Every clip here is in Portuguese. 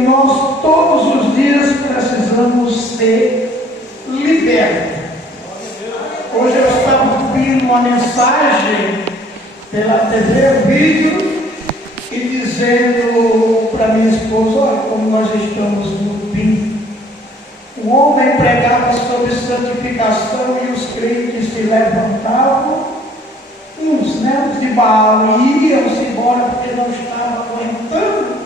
nós todos os dias precisamos ser libertos. Hoje eu estava ouvindo uma mensagem pela TV vídeo e dizendo para minha esposa: olha como nós estamos no fim. O homem pregava sobre santificação e os crentes se levantavam, uns de Baal, e iam-se embora porque não estavam aguentando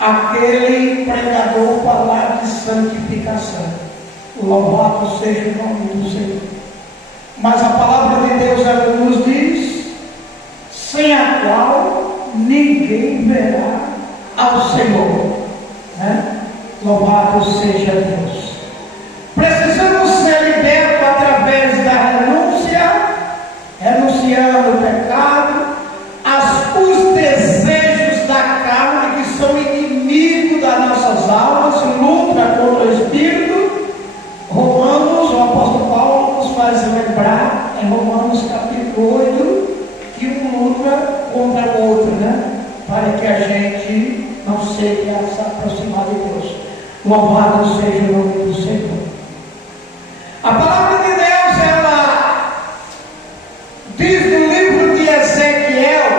aquele pregador falar de santificação. Louvado seja o nome do Senhor. Mas a palavra de Deus, ela nos diz: sem a qual ninguém verá ao Senhor, né? Louvado seja Deus. Precisamos ser libertos através da renúncia, renunciando o pecado, os desejos da carne, que são inimigos das nossas almas, luta contra o Espírito. Romanos, o apóstolo Paulo nos faz lembrar em Romanos capítulo 8 que um luta contra o outro, né? Para que a gente não seja se aproximar de Deus. Louvado seja o nome do Senhor. A palavra de Deus, ela diz no livro de Ezequiel,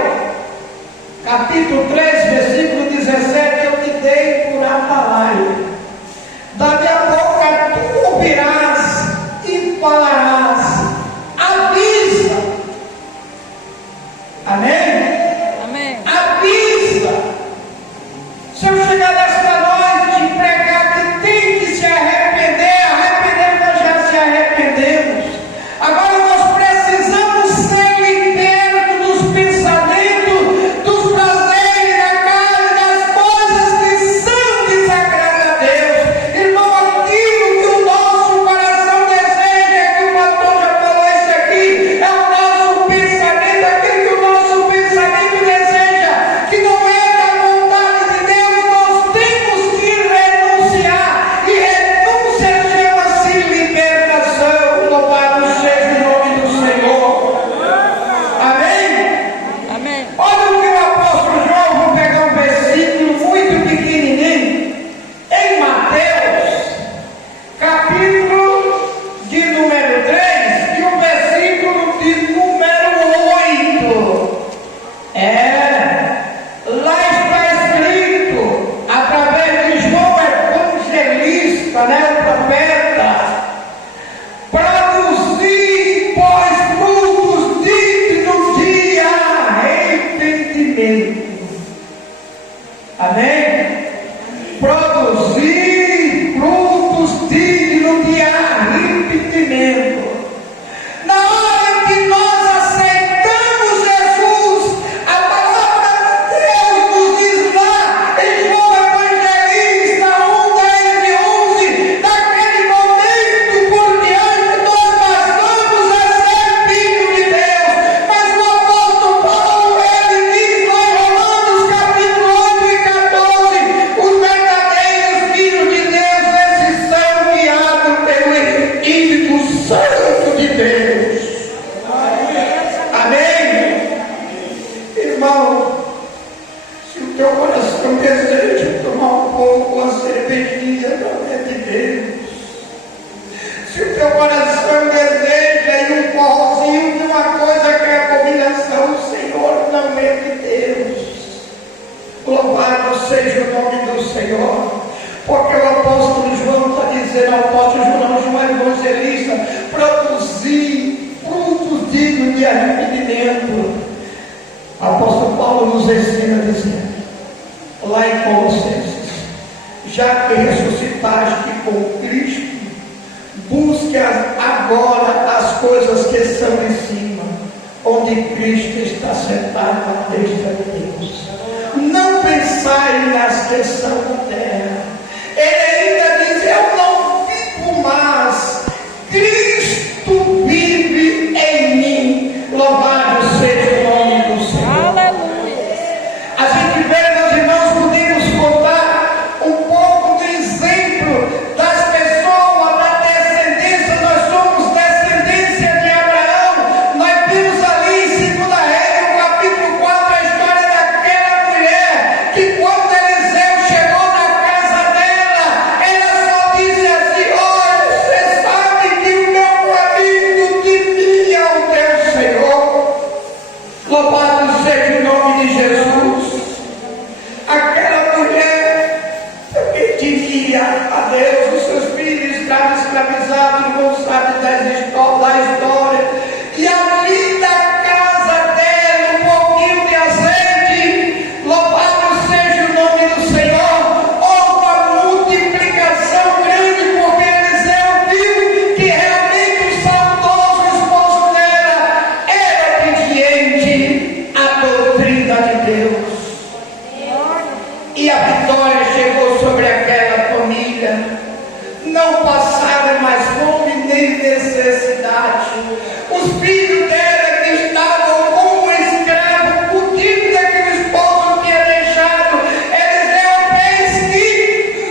capítulo 3, versículo 17: eu te dei por atalaia, da minha boca tu ouvirás e falarás, avisa. Amém? Amém. Avisa. Se eu chegar nesta noite e pregar que tem que se arrepender, nós já se arrependemos. Agora nós precisamos ser libertos dos pensamentos, dos prazeres da carne, das coisas que são desagradáveis a Deus. Irmão, aquilo que o nosso coração deseja, que o pastor já falou isso aqui, é o nosso pensamento, aquilo que o nosso pensamento deseja, que não é da vontade de Deus. Nós temos que renunciar, e renúncia chama-se libertação. Louvado seja o nome do Senhor. Amém? Amém. Olha o que o apóstolo João, vou pegar um versículo muito pequenininho, em Mateus, capítulo de número 3, e o versículo de número 8. Lá está escrito, através de João evangelista, o profeta: produzir, pois, frutos dignos de arrependimento. Amém? Produzir frutos dignos de arrependimento. Na hora que nós aceitamos Jesus, a palavra de Deus nos diz lá em João Evangelista 1, 10 e 11, naquele momento por diante nós passamos a ser filhos de Deus. Mas o apóstolo Paulo, ele diz lá em Romanos capítulo 8 e 14, os verdadeiros filhos de Deus, esses são guiados pelo Espírito Santo de Deus. Amém? Irmão, se o teu coração deseja tomar um pouco, uma cervejinha, não é de Deus. Se o teu coração deseja ir um porrozinho de uma coisa que é abominação, o Senhor não é de Deus. Louvado seja o nome do Senhor. Porque o apóstolo João está dizendo, ao apóstolo João evangelista, produzir frutos dignos de arrependimento. O apóstolo Paulo nos ensina dizendo, lá em Colossenses: já que ressuscitaste com Cristo, busque agora as coisas que são em cima, onde Cristo está sentado à destra de Deus. Não pensai nas que são da terra. Ele ainda diz: eu não vivo mais, Cristo vive em mim. Louvado seja o nome do Senhor. Aleluia. A gente vê, meus irmãos, podemos contar um pouco do exemplo das pessoas da descendência. Nós somos descendência de Abraão. Nós vimos ali em 2 Reis, no capítulo 4, a história daquela mulher que, quando Eliseu chegou na temia a Deus. Os seus filhos estavam escravizados, não sabe da história. E ali da casa dela, um pouquinho de azeite, louvado seja o nome do Senhor, houve uma multiplicação grande, porque Eliseu viu que realmente o saudoso esposo dela era obediente à doutrina de Deus. E a vitória chegou sobre aquela família. Não passaram mais fome nem necessidade. Os filhos dela que estavam como escravos, o dívida que o esposo tinha deixado, Eliseu fez que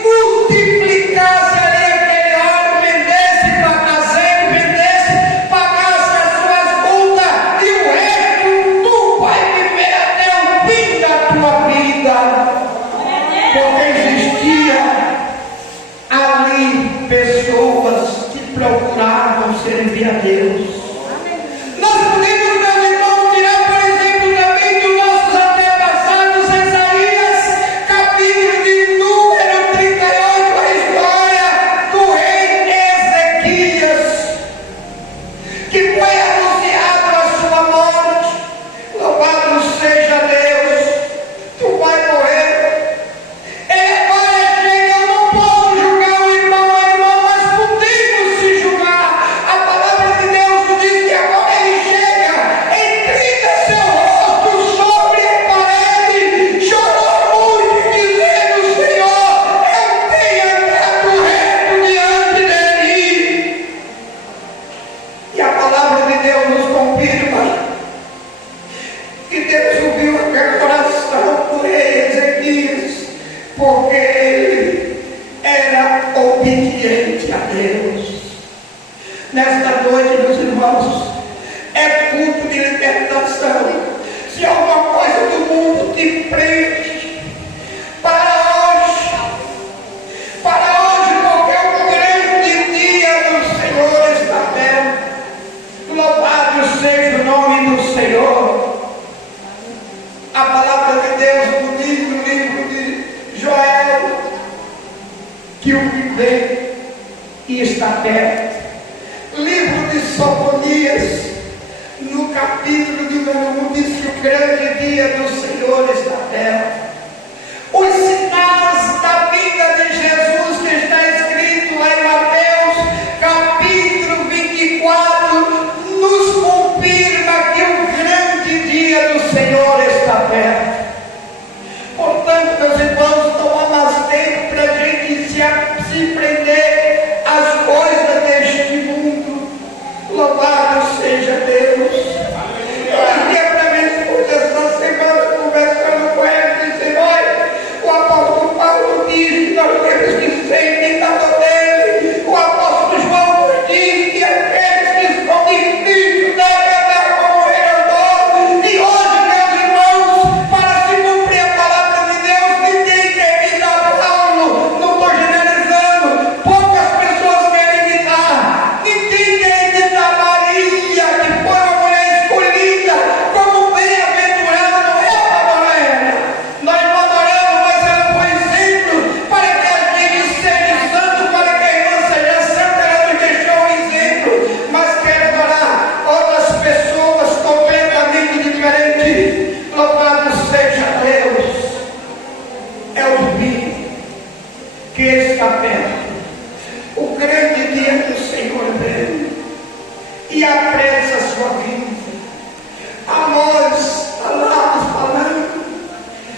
multiplicasse ali aquele óleo, vendesse para azeite, vendesse, pagasse as suas multas, e o resto tu vai viver até o fim da tua vida. Porque existia ali pessoas que procuravam servir a Deus. Nós podemos, meus irmãos, tirar, por exemplo, também dos nossos antepassados, Isaías, capítulo de número 38, a história do rei Ezequias, que foi anunciado a sua morte. Louvado seja Deus, tu vai morrer. Porque ele era obediente a Deus. Nesta noite, meus irmãos, é culto de libertação. Se alguma coisa do mundo te prende para hoje, porque o grande dia do Senhor está perto. Louvado seja o nome do Senhor. A palavra de Deus no livro de Joel, que o que vem e está perto. Livro de Sofonias, no capítulo de número 1, diz que o grande dia do Senhor está perto. Os sinais da vida de Jesus, que está escrito lá em Mateus, capítulo 24, nos confirma que o grande dia do Senhor está perto. Portanto, meus irmãos, não há mais tempo para a gente se prender às coisas deste mundo. Louvado seja Deus. Eu dizia para minha esposa esta semana, conversando com ela, dizendo: olha, o apóstolo Paulo diz que nós temos que ser imitador dele. O apóstolo João nos diz que aqueles que estão de Cristo devem andar como ele andou. E hoje, meus irmãos, para se cumprir a palavra de Deus, ninguém quer imitar Paulo. Não estou generalizando, poucas pessoas querem imitar. Ninguém quer imitar Maria, que foi uma mulher escolhida como bem-aventurada. Não é a Maria. Nós não adoramos, mas ela foi exemplo para que a gente seja santo, para que a irmã seja santa. Ela nos deixou um exemplo, mas quer adorar outras pessoas completamente diferentes. Louvado seja Deus. É o fim que está perto. O grande dia do Senhor veio e apressa a sua vida. Amós, Palavras falando,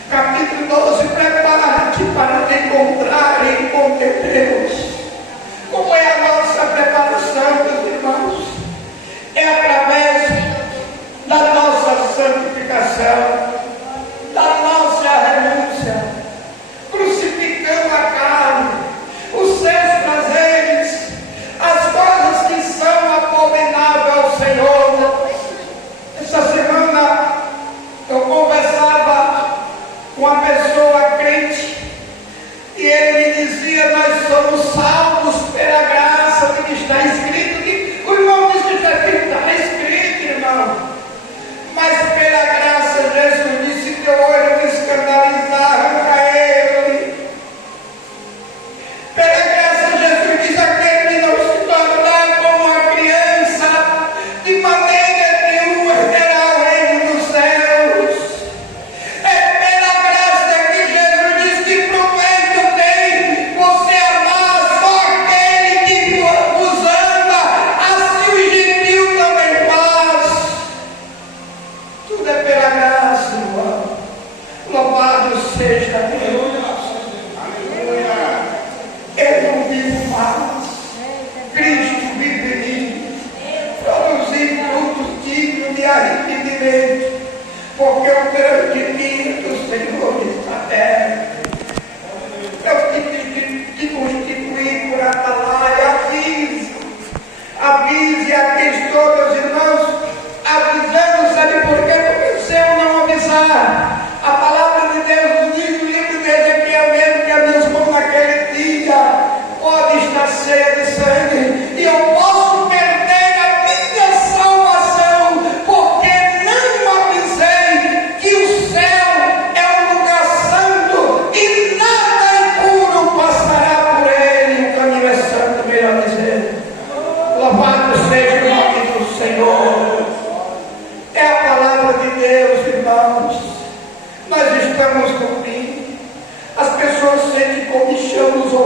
capítulo 12, prepara-te para te encontrar e encontrar Deus. Como é a nossa preparação, meus irmãos? É através da nossa santificação, da nossa renúncia, crucificando a carne, os seus prazeres, as coisas que são abomináveis ao Senhor. Essa semana eu conversava com uma pessoa crente e ele me dizia: nós somos salvos pela graça, que está escrito, que o irmão disse que está escrito, irmão, mas pela graça Jesus disse: teu olho te escandalizar, arranca ele.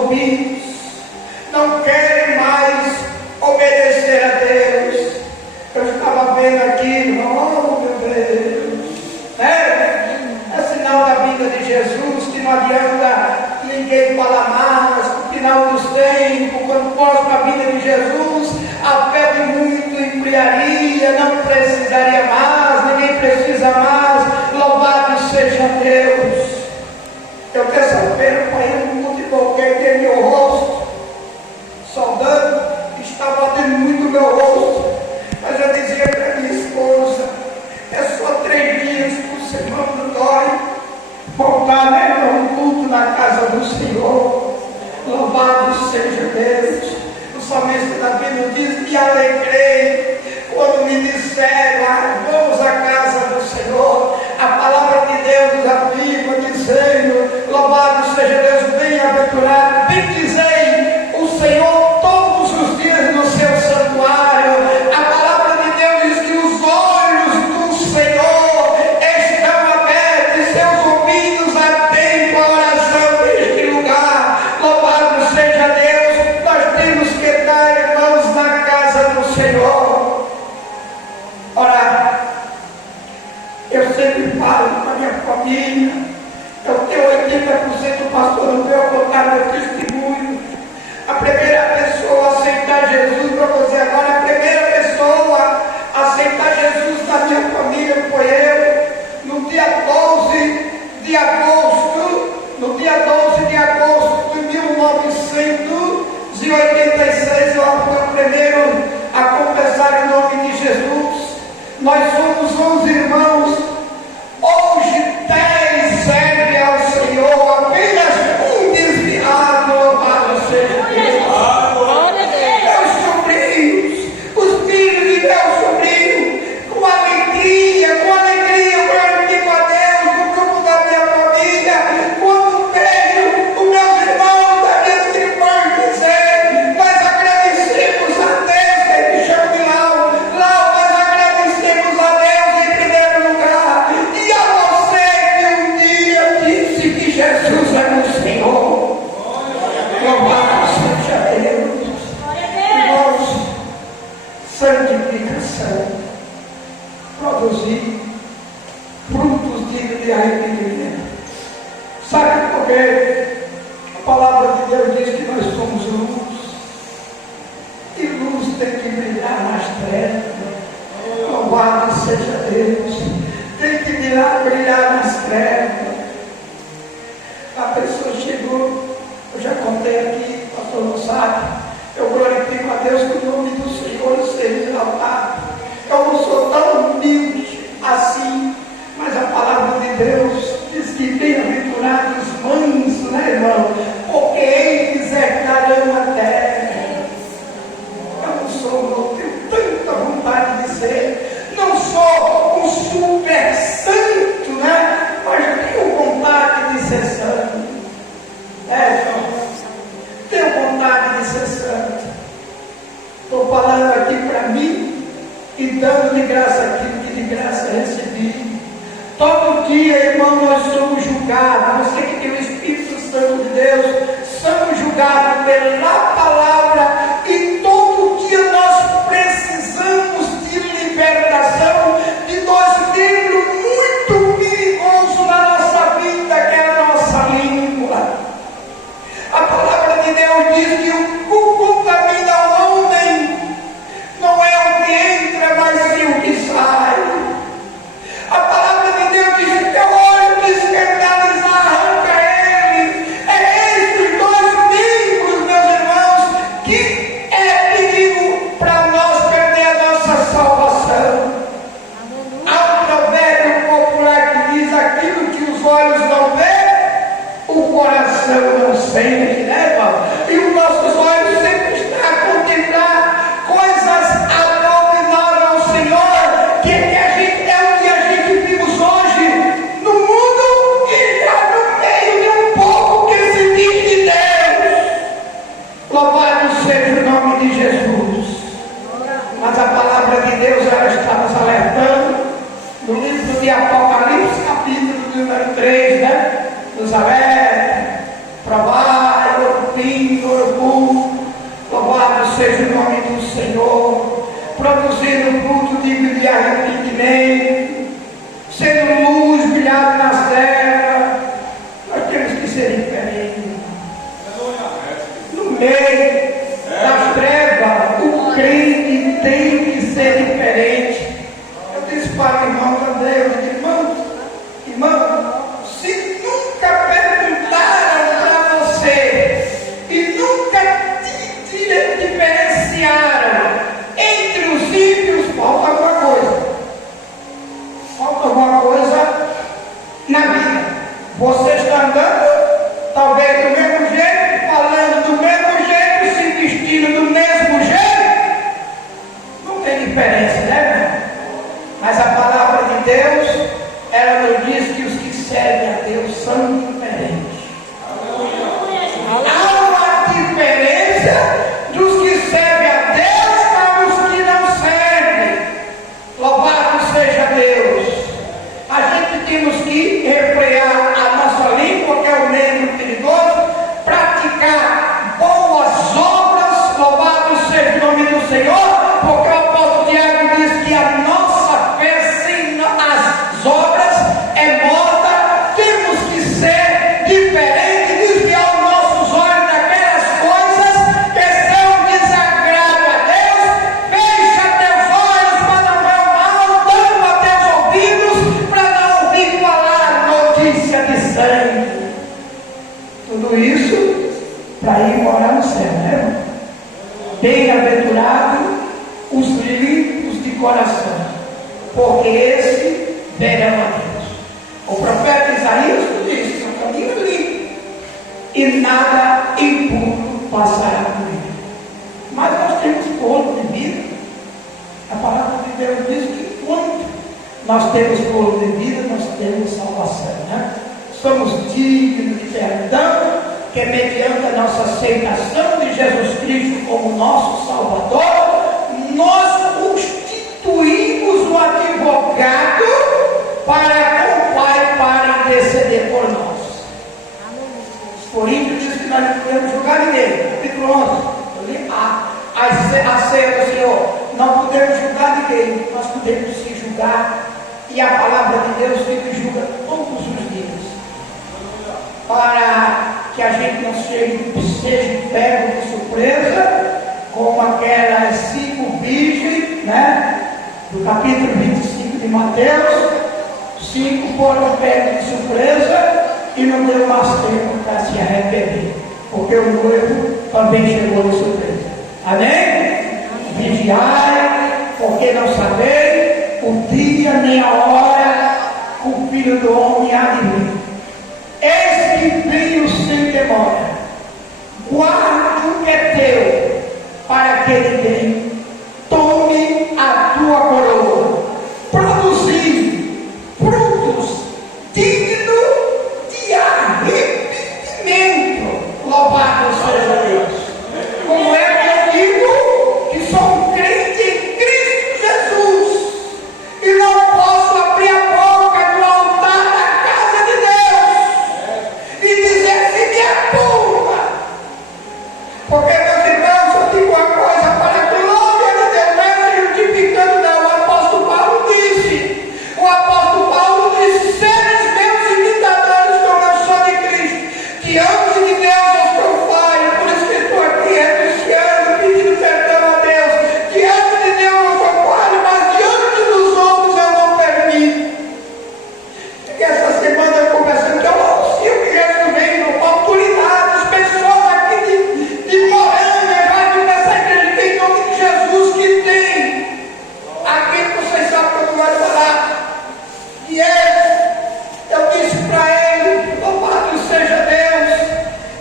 ouvidos, não querem mais obedecer a Deus. Eu estava vendo aqui, irmão, oh meu Deus, é sinal da vinda de Jesus, que não adianta ninguém falar mais. No final dos tempos, quando próximo a vinda de Jesus, a fé de muito embriaria, não precisaria mais, ninguém precisa mais. Louvado seja Deus. Eu terça-feira para ir no culto e voltei meu rosto, saudando, estava batendo muito meu rosto, mas eu dizia para minha esposa, é só 3 dias por semana, dói, voltar a um culto na casa do Senhor. Louvado seja Deus. O salmista Davi diz: me alegrei quando me disseram, vamos à casa do Senhor. A palavra de Deus nos afirma, dizendo: louvado seja Deus, bem-aventurado, bendizei o Senhor todos os dias no seu santuário. A palavra de Deus diz que os olhos do Senhor estão abertos e seus ouvidos atentos à oração deste lugar. Louvado seja Deus. Nós temos que estar, irmãos, na casa do Senhor. Ora, eu sempre falo para minha família, eu tenho 80% pastor no meu contar meu testemunho. A primeira pessoa a aceitar Jesus, para você agora, a primeira pessoa a aceitar Jesus na minha família foi eu, no dia 12 de agosto, de 1986, eu fui o primeiro a confessar o nome de Jesus. Nós somos 11 irmãos, hoje 10 servem ao Senhor, apenas um desviado, louvado seja Deus. Meus sobrinhos, os filhos de meu sobrinho, com alegria, eu digo a Deus, no grupo da minha família, quando vejo os meus irmãos, das minhas irmãs dizer, nós agradecemos a Deus, que me chama de Lau, nós agradecemos a Deus em primeiro lugar, e a você que um dia disse que Jesus é o Senhor. Louvado seja Deus. Irmãos, santificação, produzir frutos dignos de arrependimento. Sabe por quê? A palavra de Deus diz que nós somos luz, e luz tem que brilhar nas trevas. Louvado seja Deus. Tem que brilhar nas trevas. A pessoa chegou, eu já contei aqui, o pastor não sabe, eu glorifico a Deus que o nome do Senhor seja exaltado. Eu não sou tão humilde assim, mas a palavra de Deus diz que bem-aventurados os mansos, né, irmão? Porque eles herdarão a terra. Eu não sou, eu tenho tanta vontade de ser, não sou um super santo, né? Mas tenho vontade de ser santo. Tenho vontade de ser santo. Estou falando aqui para mim e dando de graça aquilo que de graça recebi. Todo dia, irmão, nós somos julgados. Você que tem o Espírito Santo de Deus, somos julgados pela palavra, e todo dia nós precisamos de libertação de 2 livros muito perigosos na nossa vida, que é a nossa língua. A palavra de Deus diz que o que contamina o homem não é o que entra, mas sim o que sai. A palavra de Deus diz que o olho que escandalizar arranca ele. É esses 2 membros, meus irmãos, que é perigo para nós perder a nossa salvação. Há um provérbio popular que diz: aquilo que os olhos não vê, o coração não sente, né, irmão? E os nossos olhos sempre estão a contemplar coisas abomináveis ao Senhor, que é o que a gente vimos hoje no mundo e já no meio de um povo que se diz de Deus. Louvado seja o nome de Jesus. Mas a palavra de Deus, ela está nos alertando no livro de Apocalipse, capítulo número 3, né? Nos alerta, provai o fim produzindo fruto digno de arrependimento, sendo luz brilhando nas terras. Nós temos que ser diferentes. No meio das trevas, o crente tem que ser diferente. Eu disse para o irmão André, eu disse, irmão, se nunca perguntaram para você e nunca te diferenciaram entre os ímpios, falta alguma coisa. Falta alguma coisa na vida. Você está andando, talvez do mesmo jeito, falando do mesmo jeito, se vestindo do mesmo jeito. Não tem diferença, né? Mas a palavra de Deus, ela nos diz que os que servem a Deus são diferentes. Há uma diferença dos que servem a Deus para os que não servem. Louvado seja Deus. A gente temos que refrear a nossa língua, que é o meio perigoso, praticar boas obras. Louvado seja o nome do Senhor, porque o apóstolo Tiago diz que a nossa fé sem as obras é morta. Temos que ser diferentes, desviar os nossos olhos daquelas coisas que são desagrado a Deus. Fecha teus olhos para não ver o mal, tampa teus ouvidos para não ouvir falar notícia de sangue. Tudo isso para ir morar no céu, né? Bem-aventurado os limpos de coração, porque esse verão a Deus. O profeta Isaías disse: o caminho é limpo e nada impuro passará por ele. Mas nós temos fogo de vida. A palavra de Deus diz que quando nós temos fogo de vida, nós temos salvação, né? Somos dignos de perdão, que é mediante a nossa aceitação de Jesus Cristo como nosso Salvador, nós constituímos o advogado para com o Pai para interceder por nós. Os Coríntios diz que nós não podemos julgar ninguém. Capítulo 11. A ceia do Senhor. Não podemos julgar ninguém. Nós podemos se julgar. E a palavra de Deus que julga todos os dias. Para que a gente não seja pego de surpresa, como aquelas 5 virgens, né? Do capítulo 25 de Mateus. 5 foram pegos de surpresa e não deu mais tempo para se arrepender, porque o noivo também chegou de surpresa. Amém? Vigiai, porque não sabeis o dia nem a hora que o Filho do Homem há de vir. Eis que venho sem demora. Guarde o que é teu, para que ele venha. Tome a tua coroa. Produzir frutos dignos de arrependimento. Louvado seja Deus. Como é que eu digo que sou um crente em Cristo Jesus e não posso abrir a boca do altar da casa de Deus e dizer assim: me apunta, porque meus irmãos, eu digo uma coisa para a glória de Deus, não é justificando não. O apóstolo Paulo disse, seres meus imitadores como eu sou de Cristo, diante de Deus eu sou falho, por isso que estou aqui renunciando, pedindo perdão a Deus. Diante de Deus eu sou falho, mas diante dos outros eu não permito. Porque essa semana eu conversando que eu anuncio que Jesus veio com autoridades, pessoas aqui de Morânia, vai vir nessa igreja, tem nome de Jesus que tem. Aqui vocês sabem que eu vou falar. E eu disse para ele, louvado seja Deus.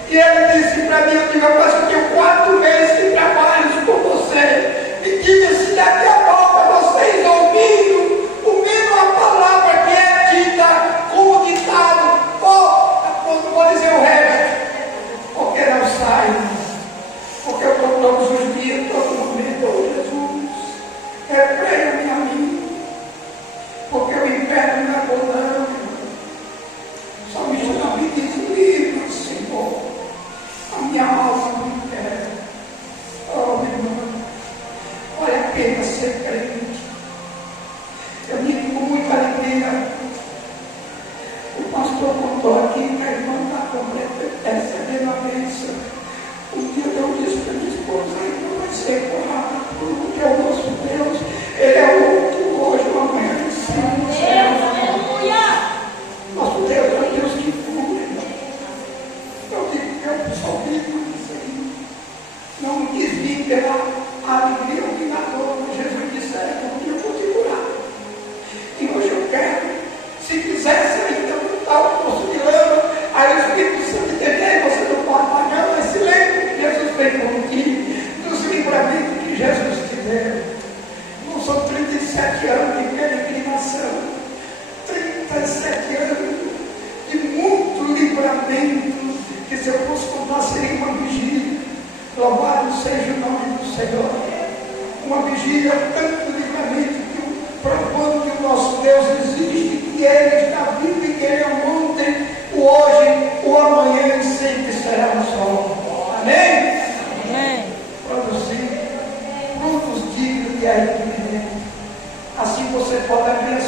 E ele disse para mim, eu digo, eu tenho 4 meses que trabalho com você. Me diga se daqui a pouco vocês ouvindo o mesmo palavra que é dita como ditado, vou dizer o resto, porque não sai, porque eu estou todos os dias, todo momento, oh Jesus, refreia-me a mim, porque o inferno não é bom não. Só me chama e diz, livre, Senhor, a minha alma ser claro, porque é o nosso Deus, Ele é o outro hoje, o amanhã e sempre. Nosso Deus é um Deus que cura. Eu só digo isso aí. Não desvie pela alegria ou pela dor. Jesus disse, eu vou te curar. E hoje eu quero, se quisesse ainda botar o poço de lama, aí o Espírito Santo entender, você não pode pagar, mas se lembre que Jesus veio por ti, dos livramentos que Jesus te deu. Não são 37 anos de peregrinação, 37 anos de muito livramento, que se eu fosse contar seria uma vigília. Louvado seja o nome do Senhor. Uma vigília, tanto livramento, provando que o nosso Deus existe, que Ele está vivo e que Ele é o ontem, o hoje, o amanhã e sempre será o sol. Amém? Amém. Produzir frutos dignos de arrependimento. Assim você pode abrir as